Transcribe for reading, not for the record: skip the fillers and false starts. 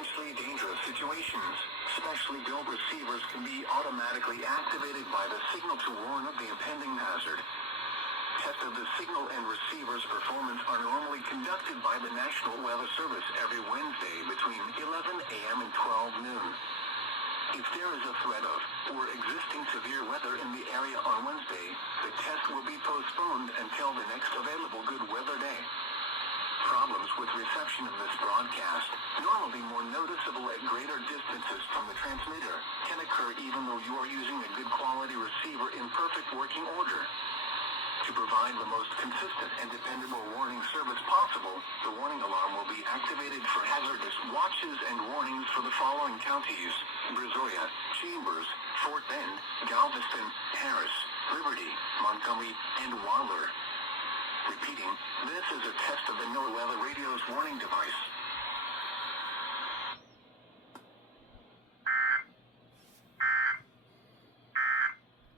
potentially dangerous situations. Specially built receivers can be automatically activated by the signal to warn of the impending hazard. Tests of the signal and receiver's performance are normally conducted by the National Weather Service every Wednesday between 11 a.m. and 12 noon. If there is a threat of or existing severe weather in the area on Wednesday, the test will be postponed until the next available good weather day. Problems with reception of this broadcast, normally more noticeable at greater distances from the transmitter, can occur even though you are using a good quality receiver in perfect working order. To provide the most consistent and dependable warning service possible, the warning alarm will be activated for hazardous watches and warnings for the following counties: Brazoria, Chambers, Fort Bend, Galveston, Harris, Liberty, Montgomery, and Waller. Repeating, this is a test of the NOAA Weather Radio's warning device.